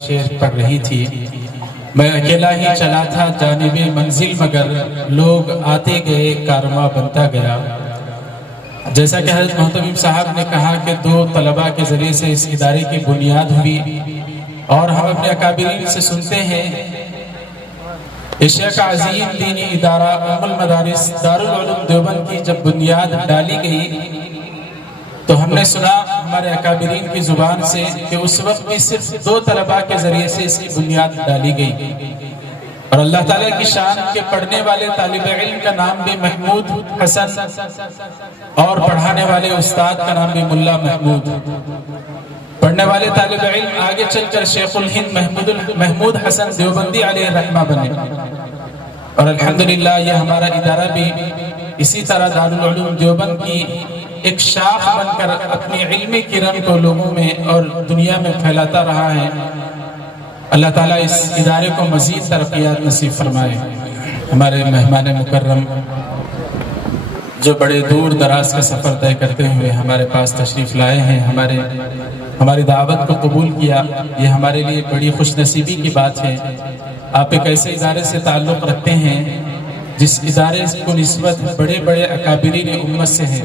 شعر پڑھ رہی تھی۔ میں اکیلا ہی چلا تھا جانب منزل، مگر لوگ آتے گئے کارواں بنتا گیا۔ جیسا کہ حضرت محتمیم صاحب نے کہا کہ 2 طلباء کے ذریعے سے اس ادارے کی بنیاد ہوئی، اور ہم اپنے اکابرین سے سنتے ہیں ایشیا کا عظیم دینی ادارہ ام المدارس دارالعلوم دیوبند کی جب بنیاد ڈالی گئی تو ہم نے سنا ہمارے اکابرین کی زبان سے کہ اس وقت بھی صرف 2 طلباء کے ذریعے سے اس کی بنیاد ڈالی گئی، اور اللہ تعالیٰ کی شان کے پڑھنے والے طالب علم کا نام بھی محمود حسن اور پڑھانے والے استاد کا نام بھی ملا محمود۔ پڑھنے والے طالب علم آگے چل کر شیخ الہند محمود حسن دیوبندی علیہ الرحمہ بنے، اور الحمدللہ یہ ہمارا ادارہ بھی اسی طرح دارالعلوم دیوبند کی ایک شاخ بن کر اپنی علمی کرن کو لوگوں میں اور دنیا میں پھیلاتا رہا ہے۔ اللہ تعالیٰ اس ادارے کو مزید ترقیات نصیب فرمائے۔ ہمارے مہمان مکرم جو بڑے دور دراز کا سفر طے کرتے ہوئے ہمارے پاس تشریف لائے ہیں، ہماری دعوت کو قبول کیا، یہ ہمارے لیے بڑی خوش نصیبی کی بات ہے۔ آپ ایک ایسے ادارے سے تعلق رکھتے ہیں جس ادارے کو نسبت بڑے بڑے اکابرین امت سے ہیں،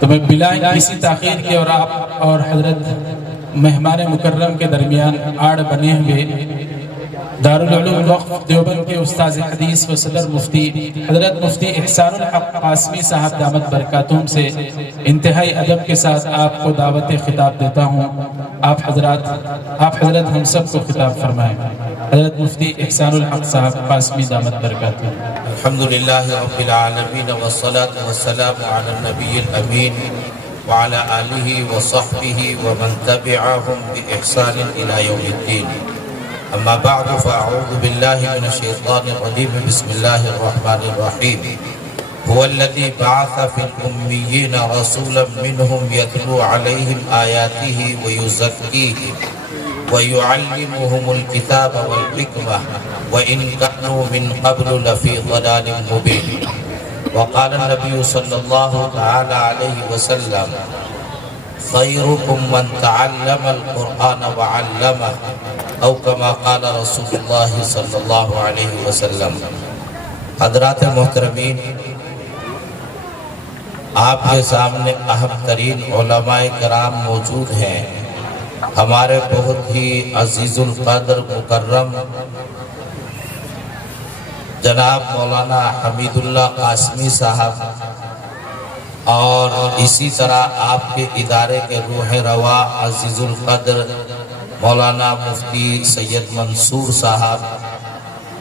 تو میں بلا کسی تاخیر کے اور آپ اور حضرت مہمان مکرم کے درمیان آڑ بنے ہوئے دارالعلوم وقف دیوبند کے استاذ حدیث و صدر مفتی حضرت مفتی احسان الحق قاسمی صاحب دامت برکاتہم سے انتہائی ادب کے ساتھ آپ کو دعوت خطاب دیتا ہوں۔ آپ حضرت ہم سب کو خطاب فرمائیں۔ حضرت مفتی احسان الحق صاحب قاسمی دامت برکاتہم۔ الحمدللہ رب العالمین والصلاة والسلام علی النبی الامین وعلى آلہ وصحبہ ومن تبعہم بإحسان الی یوم الدین۔ اما بعد فاعوذ باللہ من الشیطان الرجیم بسم اللہ الرحمن الرحیم۔ هو الذی بعث فی الأمیین رسولا منہم یتلو علیہم آیاتہ ویزکیہم وَيُعَلِّمُهُمُ الْكِتَابَ وَالْحِكْمَةَ وَإِنْ كَانُوا مِنْ قَبْلُ لَفِي ضَلَالٍ مُبِينٍ۔ وقال النبي صلى الله تعالى عليه وسلم خيركم من تعلم القرآن وعلمه أو كما قال رسول الله صلى الله عليه وسلم۔ حضرات محترمین، آپ کے سامنے اہم ترین علماء کرام موجود ہیں، ہمارے بہت ہی عزیز القدر مکرم جناب مولانا حمید اللہ قاسمی صاحب، اور اسی طرح آپ کے ادارے کے روح رواں عزیز القدر مولانا مفتی سید منصور صاحب،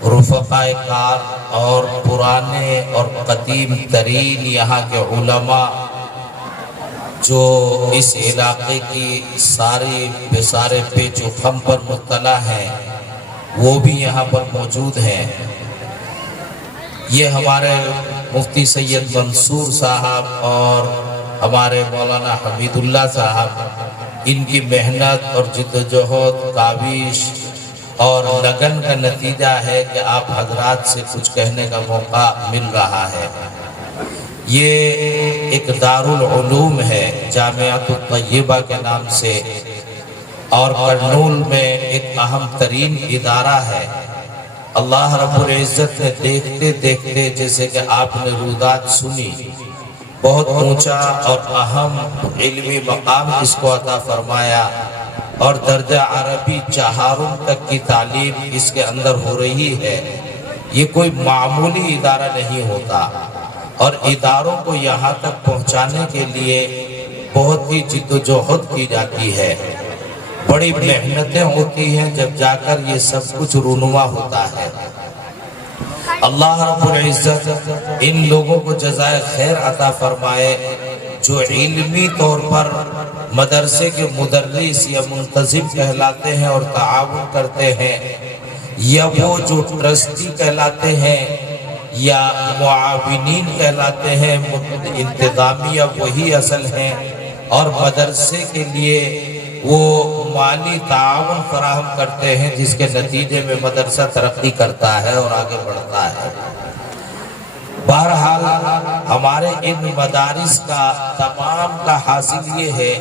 رفقاء کار اور پرانے اور قدیم ترین یہاں کے علماء جو اس علاقے کی سارے پیچ و خم پر مطلع ہیں، وہ بھی یہاں پر موجود ہیں۔ یہ ہمارے مفتی سید منصور صاحب اور ہمارے مولانا حمید اللہ صاحب، ان کی محنت اور جد و جہد، کاوش اور لگن کا نتیجہ ہے کہ آپ حضرات سے کچھ کہنے کا موقع مل رہا ہے۔ یہ ایک دارالعلوم ہے جامعۃ الطیبہ کے نام سے، اور کرنول میں ایک اہم ترین ادارہ ہے۔ اللہ رب العزت نے دیکھتے دیکھتے، جیسے کہ آپ نے رودات سنی، بہت اونچا اور اہم علمی مقام اس کو عطا فرمایا، اور درجہ عربی 4 تک کی تعلیم اس کے اندر ہو رہی ہے۔ یہ کوئی معمولی ادارہ نہیں ہوتا، اور اداروں کو یہاں تک پہنچانے کے لیے بہت ہی جد و جہد کی جاتی ہے، بڑی محنتیں ہوتی ہیں، جب جا کر یہ سب کچھ رونما ہوتا ہے۔ اللہ رب العزت ان لوگوں کو جزائے خیر عطا فرمائے جو علمی طور پر مدرسے کے مدرس یا منتظم کہلاتے ہیں اور تعاون کرتے ہیں، یا وہ جو ٹرسٹی کہلاتے ہیں یا معاونین کہلاتے ہیں، انتظامیہ وہی اصل ہیں، اور مدرسے کے لیے وہ مالی تعاون فراہم کرتے ہیں، جس کے نتیجے میں مدرسہ ترقی کرتا ہے اور آگے بڑھتا ہے۔ بہرحال ہمارے ان مدارس کا تمام کا حاصل یہ ہے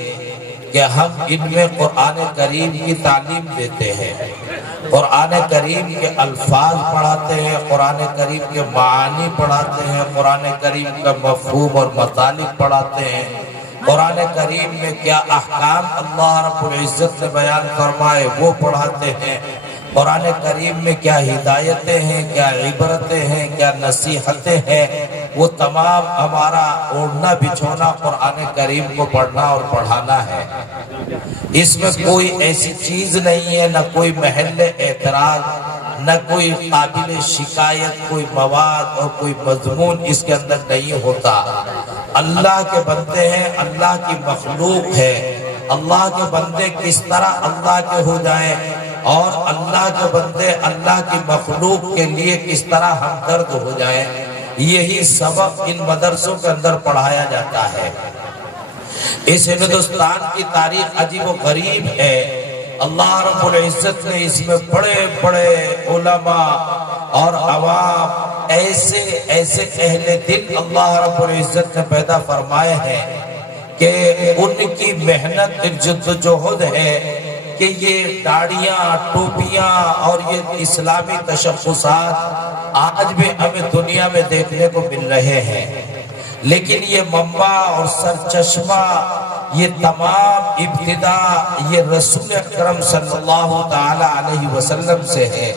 کہ ہم ان میں قرآن کریم کی تعلیم دیتے ہیں، قرآن کریم کے الفاظ پڑھاتے ہیں، قرآن کریم کے معانی پڑھاتے ہیں، قرآن کریم کا مفہوم اور مطالب پڑھاتے ہیں، قرآن کریم میں کیا احکام اللہ رب العزت نے بیان فرمائے وہ پڑھاتے ہیں، قرآن کریم میں کیا ہدایتیں ہیں، کیا عبرتیں ہیں، کیا نصیحتیں ہیں، وہ تمام ہمارا اوڑھنا بچھونا قرآن کریم کو پڑھنا اور پڑھانا ہے۔ اس میں کوئی ایسی چیز نہیں ہے، نہ کوئی محل اعتراض، نہ کوئی قابل شکایت، کوئی مواد اور کوئی مضمون اس کے اندر نہیں ہوتا۔ اللہ کے بندے ہیں، اللہ کی مخلوق ہے، اللہ کے بندے کس طرح اللہ کے ہو جائیں اور اللہ کے بندے اللہ کی مخلوق کے لیے کس طرح ہمدرد ہو جائیں، یہی سبق ان مدرسوں کے اندر پڑھایا جاتا ہے۔ اس ہندوستان کی تاریخ عجیب و غریب ہے۔ اللہ رب العزت نے اس میں بڑے بڑے علماء اور عوام، ایسے ایسے اہل دل اللہ رب العزت نے پیدا فرمائے ہیں کہ ان کی محنت جدوجہد ہے کہ یہ داڑیاں، ٹوپیاں اور یہ اسلامی تشخصات آج بھی ہمیں دنیا میں دیکھنے کو مل رہے ہیں، لیکن یہ منبع اور سرچشمہ، یہ تمام ابتدا یہ رسول اکرم صلی اللہ تعالی علیہ وسلم سے ہے۔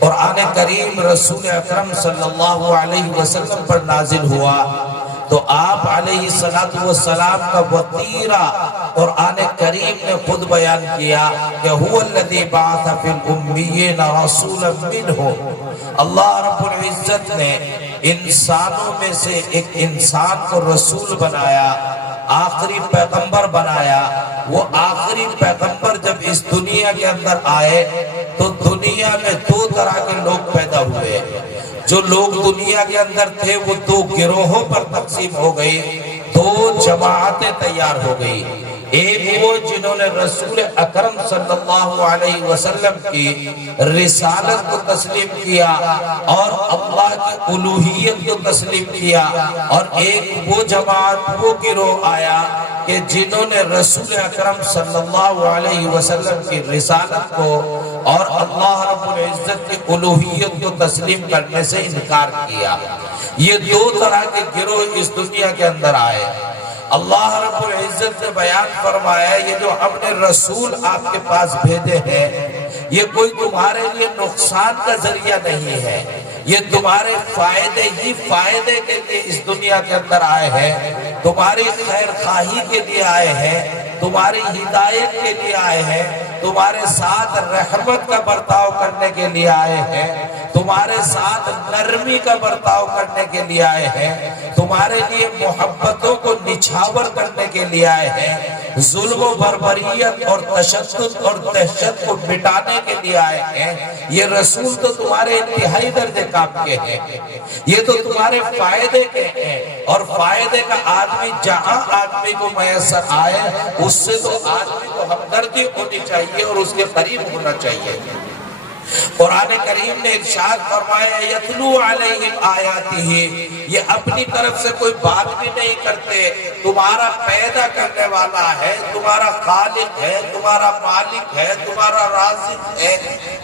قرآن کریم رسول اکرم صلی اللہ علیہ وسلم پر نازل ہوا تو آپ علیہ السلام کا وطیرہ قرآن کریم نے خود بیان کیا کہ هو الذی بعث فی الامیین رسولا منہم۔ اللہ رب العزت نے انسانوں میں سے ایک انسان کو رسول بنایا، آخری پیغمبر بنایا۔ وہ آخری پیغمبر جب اس دنیا کے اندر آئے تو دنیا میں دو طرح کے لوگ پیدا ہوئے۔ جو لوگ دنیا کے اندر تھے وہ دو گروہوں پر تقسیم ہو گئی، دو جماعتیں تیار ہو گئی۔ ایک وہ جنہوں نے رسول اکرم صلی اللہ علیہ وسلم کی رسالت کو تسلیم کیا اور اللہ کی الوہیت کو تسلیم کیا، اور ایک وہ جماعت، وہ گروہ آیا کہ جنہوں نے رسول اکرم صلی اللہ علیہ وسلم کی رسالت کو اور اللہ رب العزت کی الوہیت کو تسلیم کرنے سے انکار کیا۔ یہ دو طرح کے گروہ اس دنیا کے اندر آئے۔ اللہ رب العزت نے بیان فرمایا یہ جو ہم نے رسول آپ کے پاس بھیجے ہیں یہ کوئی تمہارے لیے نقصان کا ذریعہ نہیں ہے، یہ تمہارے فائدے ہی فائدے کے لیے اس دنیا کے اندر آئے ہیں، تمہاری خیر خواہی کے لیے آئے ہیں، تمہاری ہدایت کے لیے آئے ہیں، تمہارے ساتھ رحمت کا برتاؤ کرنے کے لیے آئے ہیں، تمہارے ساتھ نرمی کا برتاؤ کرنے کے لیے آئے ہیں، تمہارے لیے محبتوں کو نچھاور کرنے کے لیے آئے ہیں، ظلم و بربریت اور تشدد اور دہشت کو مٹانے کے لیے آئے ہیں۔ یہ رسول تو تمہارے انتہائی درجے کام کے ہیں، یہ تو تمہارے فائدے کے ہیں، اور فائدے کا آدمی جہاں آدمی کو میسر آئے اس سے تو آدمی کو ہمدردی ہونی چاہیے اور اس کے قریب ہونا چاہیے۔ قرآن کریم نے ارشاد فرمایا یتلو علیہم آیاتہ، یہ اپنی طرف سے کوئی بات بھی نہیں کرتے، تمہارا پیدا کرنے والا ہے، تمہارا خالق ہے، تمہارا مالک ہے، تمہارا رازق ہے،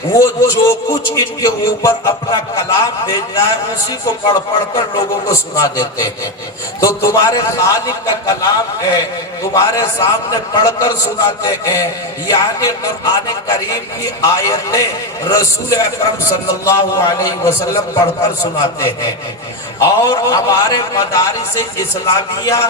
وہ جو کچھ ان کے اوپر اپنا کلام بھیجنا ہے اسی کو پڑھ پڑھ کر لوگوں کو سنا دیتے ہیں۔ تو تمہارے خالق کا کلام ہے، تمہارے سامنے پڑھ کر سناتے ہیں، یعنی قرآن کریم کی آیتیں رسول اکرم صلی اللہ علیہ وسلم پڑھ کر سناتے ہیں۔ اور ہمارے مدارس اسلامیہ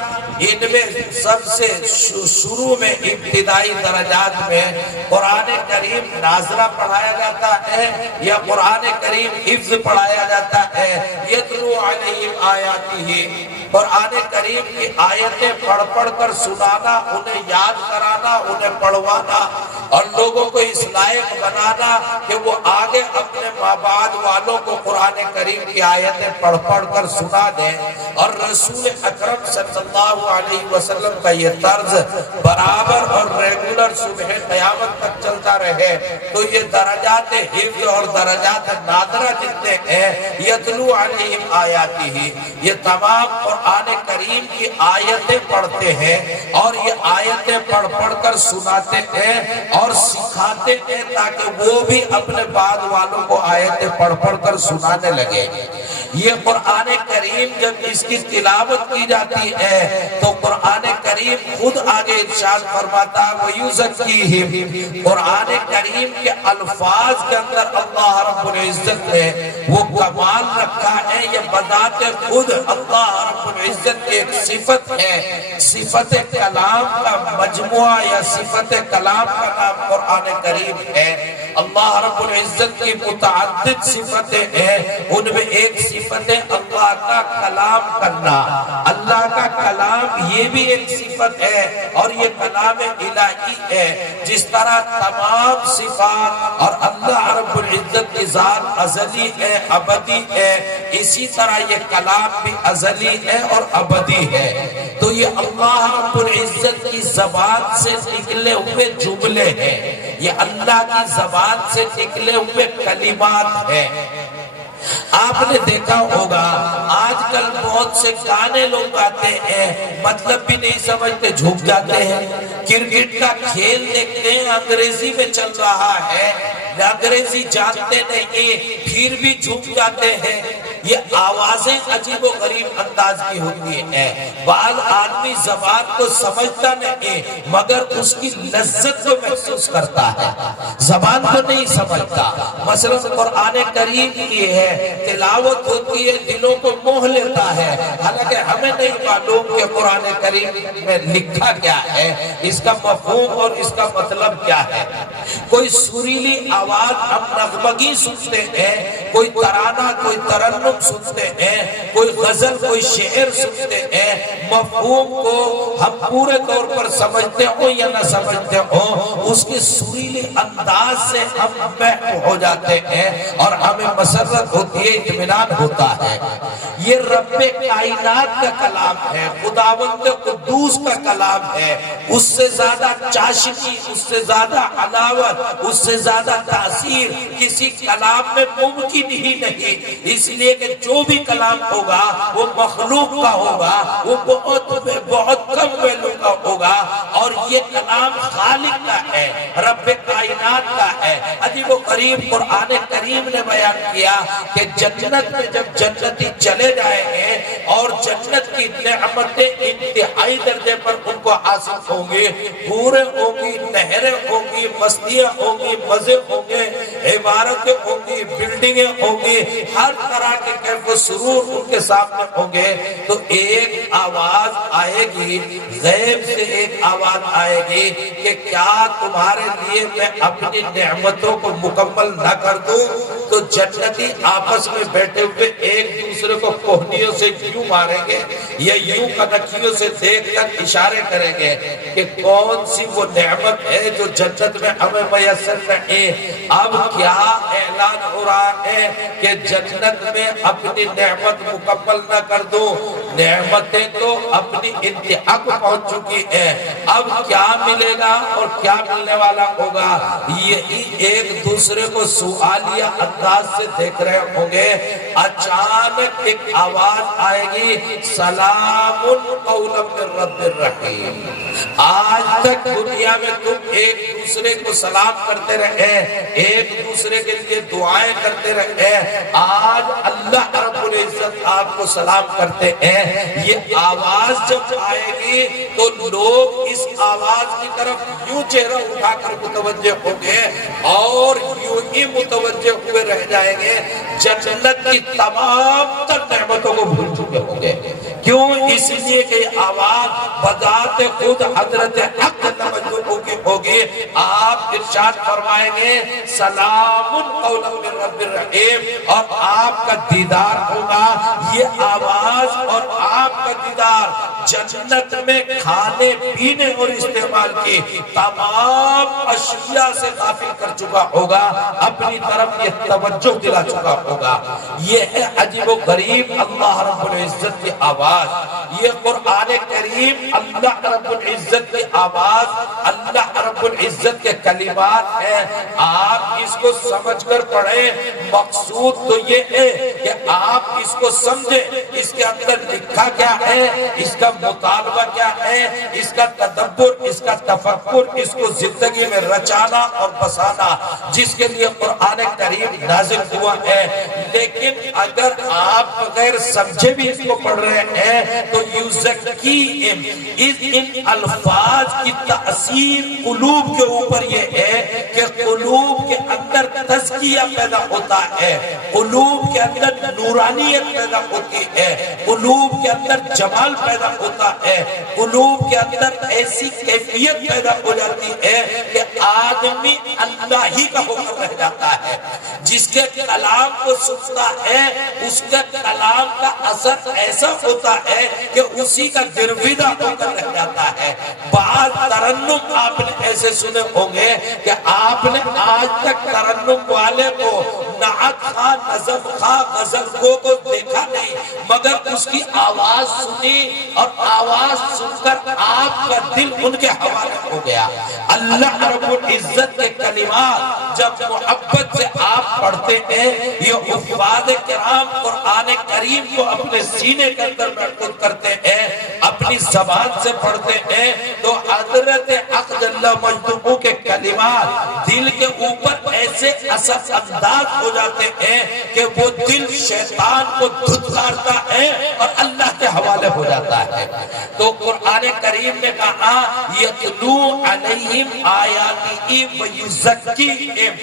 ان میں سب سے شروع میں ابتدائی درجات میں قرآن کریم نازلہ پڑھایا جاتا ہے یا قرآن کریم حفظ پڑھایا جاتا ہے۔ یتلو علیہم آیاتہ، قرآن کریم کی آیتیں پڑھ پڑھ کر سنانا، انہیں یاد کرانا، انہیں پڑھوانا اور لوگوں کو اس لائق بنانا کہ وہ آگے اپنے مابعد والوں کو قرآن کریم کی آیتیں پڑھ پڑھ کر سنا دیں۔ اور رسول اکرم صلی اللہ علیہ وسلم کا یہ طرز برابر اور ریگولر صبح قیامت تک چلتا رہے ہیں تو یہ درجات حفظ اور درجات نادرہ جتنے ہیں یتلو علیہم آیاتہ، یہ تمام قرآن کریم کی آیتیں پڑھتے ہیں اور یہ آیتیں پڑھ پڑھ کر سناتے ہیں اور سکھاتے ہیں تاکہ وہ بھی اپنے بعد والوں کو آیتیں پڑھ پڑھ کر سنانے لگے۔ یہ قرآن کریم جب اس کی تلاوت کی جاتی ہے تو قرآن کریم خود آگے ارشاد فرماتا ہے وَيُزَكِّيهِمْ، قرآن کریم کے الفاظ کے اندر اللہ رب العزت نے وہ کمال رکھا ہے، یہ بذات خود اللہ رب العزت کی ایک صفت ہے، صفت کلام کا مجموعہ یا صفت کلام کا نام قرآن کریم ہے۔ اللہ رب العزت کی متعدد صفتیں ہیں، ان میں ایک صفت ہے اللہ کا کلام کرنا۔ اللہ کا کلام یہ بھی ایک صفت ہے اور یہ کلام الہی ہے، جس طرح تمام صفات اور اللہ رب العزت کی ذات ازلی ہے، ابدی ہے، اسی طرح یہ کلام بھی ازلی ہے اور ابدی ہے۔ تو یہ اللہ رب العزت کی زبان سے نکلے ہوئے جملے ہیں، یہ اللہ کی زبان سے نکلے ہوئے کلمات ہیں۔ آپ نے دیکھا ہوگا آج کل بہت سے گانے لوگ گاتے ہیں، مطلب بھی نہیں سمجھتے، جھوک جاتے ہیں۔ کرکٹ کا کھیل دیکھتے ہیں انگریزی میں چل رہا ہے، انگریزی جانتے نہیں پھر بھی جھوک جاتے ہیں۔ یہ آوازیں عجیب و غریب انداز کی ہوتی ہیں، بعض آدمی زبان کو سمجھتا نہیں مگر اس کی لذت کو محسوس کرتا ہے، زبان کو نہیں سمجھتا۔ مثلا قرآن کریم کی ہے تلاوت ہوتی ہے، دلوں کو موہ لیتا ہے، حالانکہ ہمیں نہیں معلوم کہ قرآن کریم میں لکھا کیا ہے، اس کا مفہوم اور اس کا مطلب کیا ہے۔ کوئی سریلی آواز ہم نغمگی سنتے ہیں، کوئی ترانہ کوئی ترنم سنتے ہیں، کوئی غزل کوئی شعر سنتے ہیں، مفہوم کو ہم پورے طور پر سمجھتے ہوں یا نہ سمجھتے ہوں، اس کے سریلی انداز سے ہم محو ہو جاتے ہیں اور ہمیں مسرت ہوتی ہے، اطمینان ہوتا ہے۔ یہ رب کائنات کا کلام ہے، خداوند قدوس کا کلام ہے، اس سے زیادہ چاشنی، اس سے زیادہ علاوت، اس سے زیادہ تاثیر کسی کلام میں ممکن ہی نہیں۔ اس لیے کہ جو بھی کلام ہوگا وہ مخلوق کا ہوگا، وہ بہت کم ویلو کا ہوگا، اور یہ کلام خالق کا ہے، رب کائنات کا ہے۔ عجیب و غریب قرآن کریم نے بیان کیا کہ جنت میں جب جنتی چلے جائیں گے اور جنت کی نعمتیں انتہائی درجے پر ان کو حاصل ہوں گے، پورے ہوں گی، نہریں ہوں گی، مستیاں ہوں گی، مزے ہوں گے، عمارتیں ہوں گی، بلڈنگیں ہوں گی، ہر طرح کے کیف و سرور ان کے سامنے ہوں گے۔ تو ایک آواز آئے گی، غیب سے ایک آواز آئے گی کہ کیا تمہارے لیے میں اپنی نعمتوں کو مکمل نہ کر دوں؟ تو جنتی آپس میں بیٹھے ہوئے ایک دوسرے کو کوہنیوں سے یوں ماریں گے یا یوں کنکھیوں سے دیکھ کر اشارے کریں گے کہ کون سی وہ نعمت ہے جو جنت میں ہمیں میسر نہیں۔ اب کیا اعلان ہو رہا ہے کہ جنت میں اپنی نعمت مکمل نہ کر دوں، نعمتیں تو اپنی انتہا کو پہنچ چکی ہیں، اب کیا ملے گا اور کیا ملنے والا ہوگا؟ یہی ایک دوسرے کو سوالیہ انداز سے دیکھ رہے ہوں گے۔ اچانک ایک آواز آئے گی، سلام قولا من رب الرحیم۔ آج تک دنیا میں تم ایک دوسرے کو سلام کرتے رہے، ایک دوسرے کے لیے دعائیں کرتے رہے، آج اللہ رب العزت آپ کو سلام کرتے ہیں۔ یہ آواز جب آئے گی تو لوگ اس آواز کی طرف یوں چہرہ اٹھا کر متوجہ ہوں گے اور یوں ہی متوجہ ہوئے رہ جائیں گے، جنت کی تمام تر نعمتوں کو بھول چکے ہوں گے۔ کیوں؟ اس لیے کہ آواز بذات خود حضرت حق توجہ ہوگی۔ آپ ارشاد فرمائیں گے سلام قولا من رب الرحیم، اور آپ کا دیدار ہوگا۔ یہ آواز اور آپ کا دیدار جنت میں کھانے پینے اور استعمال کی تمام اشیاء سے غافل کر چکا ہوگا، اپنی طرف یہ توجہ دلا چکا ہوگا۔ یہ ہے عجیب و غریب اللہ رب العزت کی آواز۔ یہ قرآن کریم اللہ رب العزت کی آواز، اللہ رب العزت کے کلمات ہیں۔ آپ اس کو سمجھ کر پڑھیں۔ مقصود تو یہ ہے کہ آپ اس کو سمجھیں، اس کے اندر لکھا کیا ہے، اس کا مطالبہ کیا ہے، اس کا تدبر، اس کا تفکر، اس کو زندگی میں رچانا اور بسانا، جس کے لیے قرآن کریم نازل ہوا ہے۔ لیکن اگر آپ بغیر سمجھے بھی اس کو پڑھ رہے ہیں تو یزکیہم، ان الفاظ کی تأثیر قلوب کے اوپر یہ ہے کہ قلوب کے اندر تزکیہ پیدا ہوتا ہے، قلوب کے اندر نورانیت پیدا ہوتی ہے، قلوب کے اندر جمال پیدا ہوتا ہے، قلوب کے اندر ایسی کیفیت پیدا ہو جاتی ہے کہ آدمی اللہ ہی کا ہو کر رہ جاتا ہے۔ جس کے کلام کو سنتا ہے اس کے کلام کا اثر ایسا ہوتا ہے کہ اسی کا گرویدہ ہو کر رہ جاتا ہے۔ بعض ترنم آپ نے ایسے سنے ہوں گے کہ آپ نے آج تک ترنم والے کو، نعت خواہ، نظم خواہ، غزل گو کو دیکھا نہیں، مگر اس کی آواز سنی اور آواز سن کر آپ کا دل ان کے حوالے ہو گیا۔ اللہ رب العزت کے کلمات جب محبت سے آپ پڑھتے ہیں، یہ حفاظ کرام قرآن کریم کو اپنے سینے کے اندر محفوظ کرتے ہیں، اپنی زبان سے پڑھتے ہیں، تو حضرت حق جل مجدہ کے کلمات دل کے اوپر ایسے اثر انداز ہو جاتے ہیں کہ وہ دل شیطان کو دھتکارتا ہے اور اللہ کے حوالے ہو جاتا ہے۔ تو قرآن کریم نے کہا یتلو علیہم آیاتہ ویزکیہم،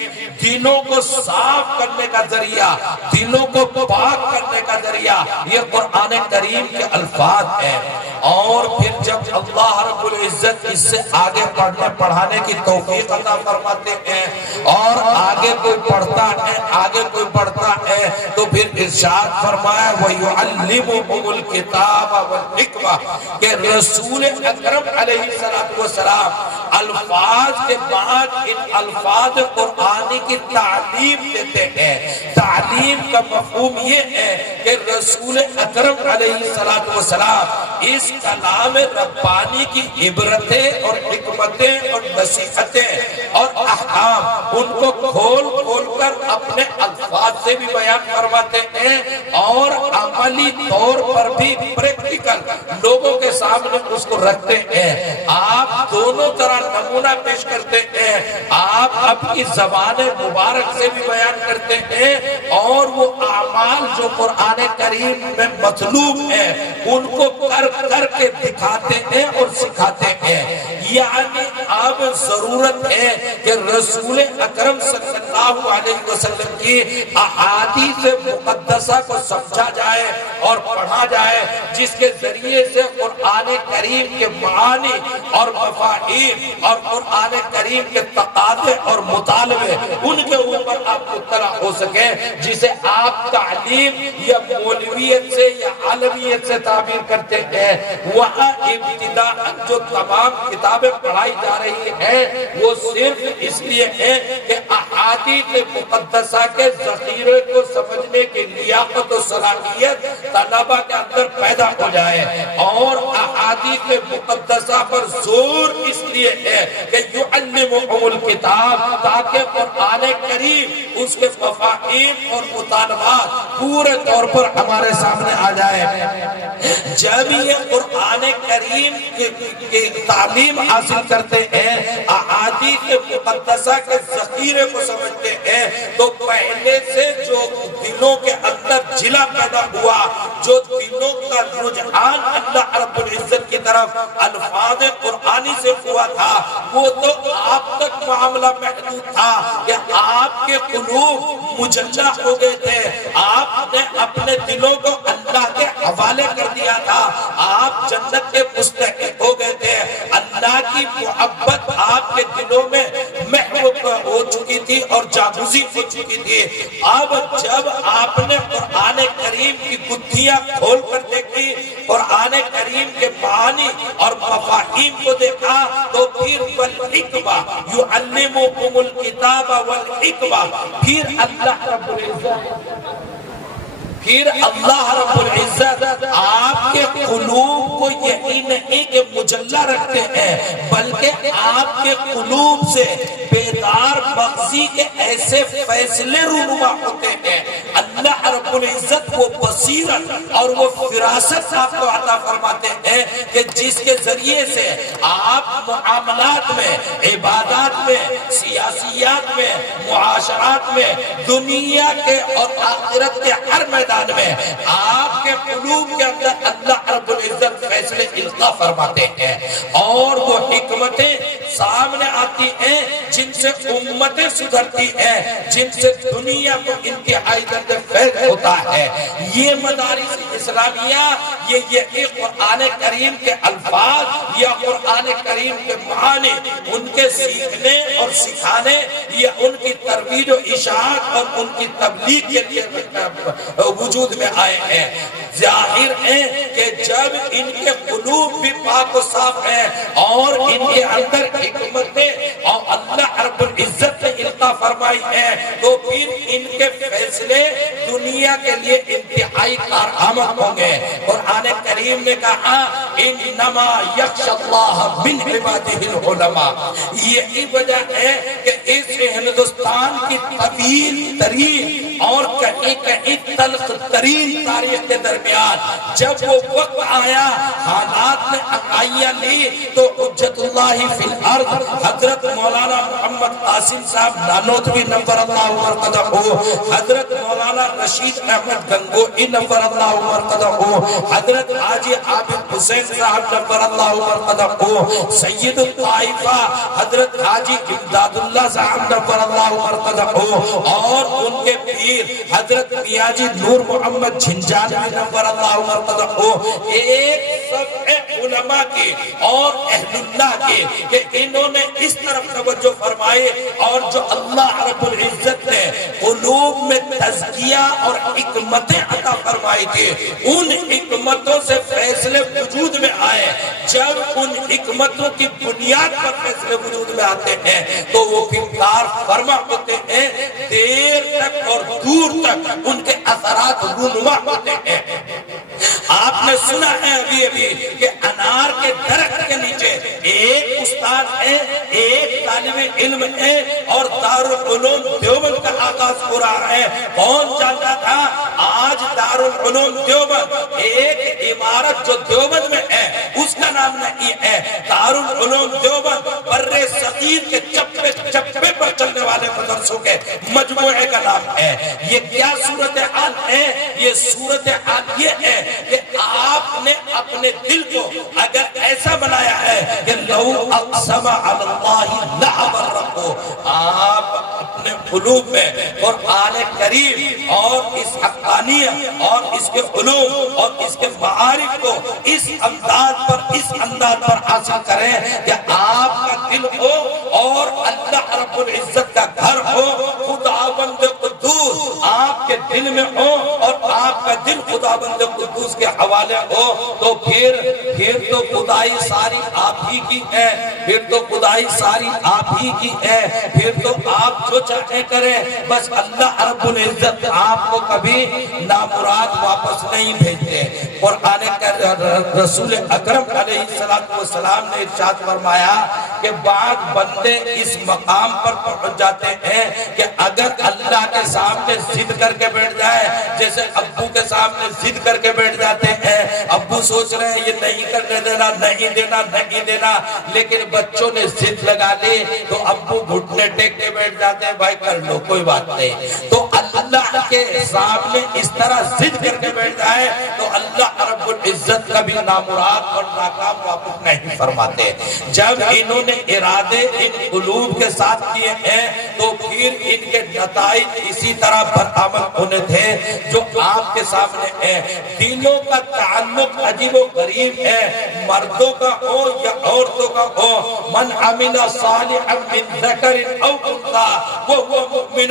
دلوں کو صاف کرنے کا ذریعہ، دلوں کو پاک کرنے کا ذریعہ یہ قرآن کریم کے الفاظ ہیں۔ اور پھر جب اللہ رب العزت اس سے آگے پڑھنے پڑھانے کی توفیق عطا فرماتے ہیں اور آگے کوئی پڑھتا ہے، آگے کوئی پڑھتا ہے، تو پھر ارشاد فرمایا وَيُعَلِّمُهُمُ الْكِتَابَ وَالْحِکْمَةَ کہ رسول اکرم علیہ السلام الفاظ کے بعد ان الفاظ قرآنی کی تعلیم دیتے ہیں۔ تعلیم کا مفہوم یہ ہے کہ رسول اکرم علیہ السلام اس کلام ربانی کی عبرتیں اور حکمتیں اور نصیحتیں اور احکام ان کو کھول کھول کر اپنے الفاظ سے بھی بیان فرماتے ہیں اور عملی طور پر بھی پریکٹیکل لوگوں کے سامنے اس کو رکھتے ہیں۔ آپ دونوں طرح نمونہ پیش کرتے ہیں، آپ اپنی زبان مبارک سے بھی بیان کرتے ہیں اور وہ اعمال جو قرآن کریم میں مطلوب ہے ان کو کر کر کے دکھاتے ہیں اور سکھاتے ہیں۔ یعنی اب ضرورت ہے کہ رسول اکرم صلی اللہ علیہ وسلم کی احادیث مقدسہ کو سمجھا جائے اور پڑھا جائے، جس کے ذریعے سے قرآن کریم کے معانی اور مفاہیم اور قرآن کریم کے تقاضے اور مطالبے ان کے اوپر آپ مطلع ہو سکے، جسے آپ تعلیم یا مولویت سے یا عالمیت سے تعبیر کرتے ہیں۔ وہاں ابتداء جو تمام کتابیں پڑھائی جا رہی ہیں وہ صرف اس لیے ہے کہ احادیث مقدسہ کے ذخیرے کو سمجھنے کی لیاقت و صلاحیت طلبہ کے اندر پیدا ہو جائے، اور احادیث مقدسہ پر زور اس لیے ہے کہ یعلمہم الکتاب، تاکہ قرآن کریم اس کے مفاہیم اور مطالبات پورے طور پر ہمارے سامنے آ جائے۔ جب یہ قرآن کریم کی تعلیم حاصل کرتے ہیں، احادیث مقدسہ کے ذخیرے کو سمجھتے ہیں، تو پہلے سے جو دلوں کے اندر جلا پیدا ہوا، جو دلوں کا رجحان اللہ رب العزت کی طرف الفاظ قرآنی سے ہوا تھا، وہ تو آپ تک معاملہ محدود تھا کہ آپ کے قلوب مجلہ ہو گئے تھے، آپ نے اپنے دلوں کو اللہ کے حوالے کر دیا تھا، آپ جنت کے مستحق ہو گئے تھے، اللہ کی محبت آپ کے دلوں میں محبوب ہو چکی تھی اور جاگزی ہو چکی تھی۔ اب جب آپ نے قرآن کریم کی گتھیاں کھول کر دیکھی، قرآن کریم کے معانی اور مفاہیم کو دیکھا، تو پھر والحکمہ یعلمکم الکتاب والحکمہ، پھر اللہ رب العزت پھر اللہ رب العزت آپ کے قلوب کو یہی نہیں کہ مجلہ رکھتے ہیں، بلکہ آپ کے قلوب سے بیدار مغزی کے ایسے فیصلے رونما ہوتے ہیں۔ اللہ رب العزت وہ بصیرت اور وہ فراست آپ کو عطا فرماتے ہیں کہ جس کے ذریعے سے آپ معاملات میں، عبادات میں، سیاسیات میں، معاشرات میں، دنیا کے اور آخرت کے ہر میدان میں آپ کے قلوب کے اندر اللہ رب العزت فیصلے القا فرماتے ہیں، اور وہ حکمتیں سامنے آتی ہیں جن سے امتیں سدھرتی ہیں، جن سے دنیا کو انتہائی درجے فیض ہوتا ہے۔ یہ مدارس اسلامیہ یہ قرآن کریم کے الفاظ یا قرآن کریم کے معانی ان کے سیکھنے اور سکھانے یا ان کی ترویج و اشاعت اور ان کی تبلیغ کے لیے وجود میں آئے ہیں۔ ظاہر ہے کہ جب ان کے قلوب بھی پاک و صاف ہیں اور ان کے اندر حکمتیں اور اللہ رب العزت نے القا فرمائی ہیں، تو پھر ان کے فیصلے دنیا کے لیے انتہائی کارآمد ہوں گے۔ قرآن کریم نے کہا انما یخشی اللہ من عبادہ العلماء۔ یہی وجہ ہے کہ اس ہندوستان کی طویل ترین اور کہیں کہیں تلخ ترین تاریخ کے درمیان جب وہ وقت آیا، حالات نے عقائیہ لی، تو حجت اللہ فی الارض حضرت مولانا محمد قاسم صاحب نانوتوی نور اللہ مرقدہ، حضرت مولانا رشید احمد گنگوئی نور اللہ مرقدہ، حضرت حاجی عابد حسین صاحب نور اللہ مرقدہ، سید الطائفہ حضرت حاجی امداد اللہ صاحب نور اللہ مرقدہ، اور ان کے پیر حضرت میاجی نور محمد جھنجانوی نور اللہ مرقدہ، ایک سب علماء کی اور اہل اللہ کی کہ انہوں نے اس طرف توجہ فرمائے، اور جو اللہ رب العزت نے قلوب میں تزکیہ اور حکمتیں عطا فرمائی تھی، ان حکمتوں سے فیصلے وجود میں آئے۔ جب ان حکمتوں کی بنیاد پر فیصلے وجود میں آتے ہیں تو وہ پھر کار فرما ہوتے ہیں، دیر تک اور دور تک ان کے اثرات رونما ہوتے ہیں۔ آپ نے سنا ہے ابھی کہ انار کے درخت کے نیچے ایک استاد ہے، ایک طالب علم ہے، اور دارالعلوم دیوبند کا آغاز ہو رہا ہے۔ کون جانتا تھا آج دارالعلوم دیوبند ایک عمارت جو دیوبند میں ہے اس کا نام نہیں ہے، دارالعلوم دیوبند برِ صغیر کے چپے چپے پر چلنے والے مدرسوں کے مجموعے کا نام ہے۔ یہ کیا صورتحال ہے؟ یہ صورتحال یہ ہے کہ آپ نے اپنے دل کو اگر ایسا بنایا ہے کہ لو اقسم علی اللہ لأبرہ، آپ اپنے قلوب میں قرآن کریم اور اس حقانیت اور اس کے علوم اور اس کے معارف کو اس انداز پر حاصل کریں کہ آپ کا دل ہو اور اللہ رب العزت کا گھر ہو، خداوند قدوس آپ کے دل میں ہو اور آپ کا دل خداوند قدوس کے حوالے ہو، تو پھر تو خدائی ساری آپ ہی کی ہے، پھر تو خدائی ساری آپ ہی کی ہے، پھر تو آپ جو چاہے کریں، بس اللہ رب العزت آپ کو کبھی نامراد واپس نہیں بھیجتے۔ قرآن کا رسول اکرم علیہ السلام نے ارشاد فرمایا کہ بعض بندے اس مقام پر پہنچ جاتے ہیں کہ اگر اللہ کے سامنے ضد کر کے بیٹھ جائے، جیسے ابو کے سامنے ضد کر کے بیٹھ جاتے ہیں، ابو سوچ رہے ہیں یہ نہیں کرنے دینا، نہیں دینا، نہیں دینا، لیکن بچوں نے ضد لگا لی تو ابو گھٹنے ٹیک کے بیٹھ جاتے ہیں، بھائی کر لو کوئی بات نہیں۔ تو اللہ کے سامنے اس طرح ضد کر کے بیٹھ جائے تو اللہ رب العزت کا بھی نامراد اور ناکام واپس نہیں فرماتے۔ جب انہوں نے ارادے ان قلوب کے ساتھ کیے ہیں تو پھر ان کے نتائج اسی طرح برآمد ہونے تھے جو آپ کے سامنے ہیں۔ دلوں کا تعلق عجیب و غریب ہے، مردوں کا ہو یا عورتوں کا ہو، من عمل صالحا من ذکر او انثی وهو مؤمن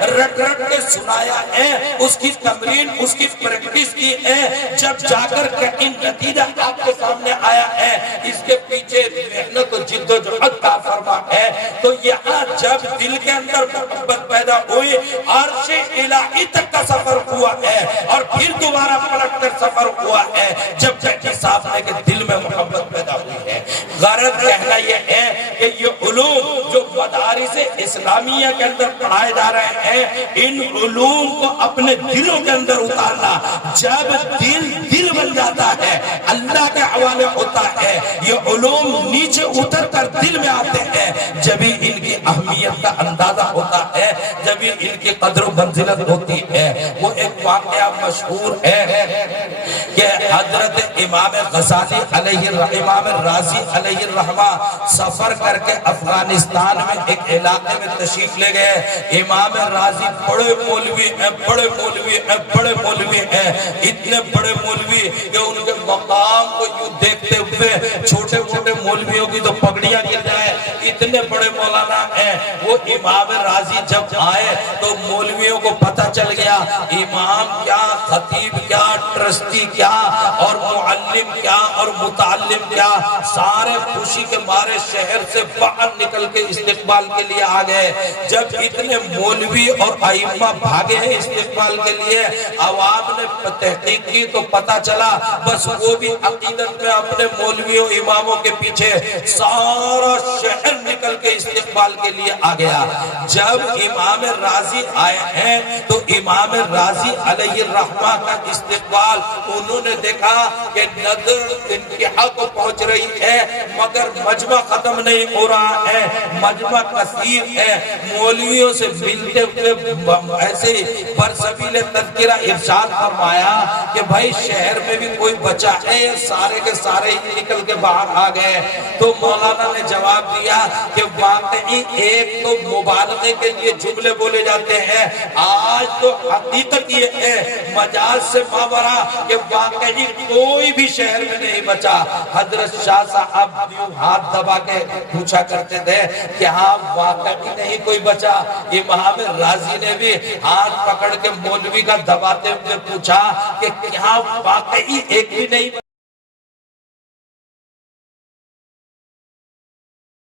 رٹ رٹ کے سنایا ہے، اس کی تمرین، اس کی پریکٹس کی ہے، جب جا کر کہیں نتیجہ آپ کے سامنے آیا ہے، اس کے پیچھے محنت و جد و جہد کا فرما ہے۔ تو یہاں جب دل کے اندر محبت پیدا ہوئی، عرش الہی تک کا سفر ہوا ہے، اور پھر دوبارہ پلٹ کر سفر ہوا ہے جب جیسے صاحب نے کہ دل میں محبت پیدا ہوئی ہے۔ غرض کہنا یہ ہے کہ یہ علوم جو مدارس اسلامیہ کے اندر پڑھائے جا رہے ہیں، ان علوم کو اپنے دلوں کے اندر اتارنا، جب دل بن جاتا ہے، اللہ کے حوالے ہوتا ہے، یہ علوم نیچے اتر کر دل میں آتے ہیں، جبھی ان کی اہمیت کا اندازہ ہوتا ہے، جبھی ان کی قدر و منزلت ہوتی ہے۔ وہ ایک واقعہ مشہور ہے کہ حضرت امام غزالی علیہ امام راضی علیہ الرحمہ سفر کر کے افغانستان میں ایک علاقے میں تشریف لے گئے۔ امام راضی بڑے مولوی ہیں، بڑے مولوی ہیں، بڑے مولوی ہیں، اتنے بڑے مولوی کہ ان کے مقام کو یوں دیکھتے ہوئے چھوٹے چھوٹے مولویوں کی تو پگڑیاں گر جائے، اتنے بڑے مولانا ہیں۔ وہ امام راضی جب آئے تو مولویوں کو پتہ چل گیا امام کیا، خطیب کیا، ٹرسٹی کیا، اور معلم کیا، اور متعلم کیا، سارے خوشی کے مارے شہر سے باہر نکل کے استقبال کے لیے آ گئے۔ جب اتنے مولوی اور ائمہ بھاگے ہیں استقبال کے لیے، عوام نے تحقیق کی تو پتہ چلا بس وہ بھی عقیدت میں اپنے مولویوں اماموں کے پیچھے سارا شہر نکل کے استقبال کے لیے آ گیا۔ جب امام راضی آئے ہیں تو امام راضی علیہ الرحمہ کا استقبال انہوں نے دیکھا کہ نظر انتہا کو پہنچ رہی ہے، مگر مجمع ختم نہیں ہو رہا ہے، مجمع کثیر ہے۔ مولویوں سے ملتے ہوئے ایسے برسبیل تذکرہ ارشاد فرمایا کہ بھائی شہر میں بھی کوئی بچہ ہے، سارے کے سارے ہی نکل کے باہر آ گئے۔ تو مولانا نے جواب دیا کہ واقعی ایک تو مبالغے کے لیے جملے بولے جاتے ہیں، آج تو حقیقت یہ ہے مجاز سے ماورا کہ واقعی کوئی بھی شہر میں نہیں بچا۔ حضرت شاہ صاحب یوں ہاتھ دبا کے پوچھا کرتے تھے کہ ہاں واقعی نہیں کوئی بچا۔ امام راضی نے بھی ہاتھ پکڑ کے مولوی کا دباتے ہوئے پوچھا کہ کیا واقعی ایک بھی نہیں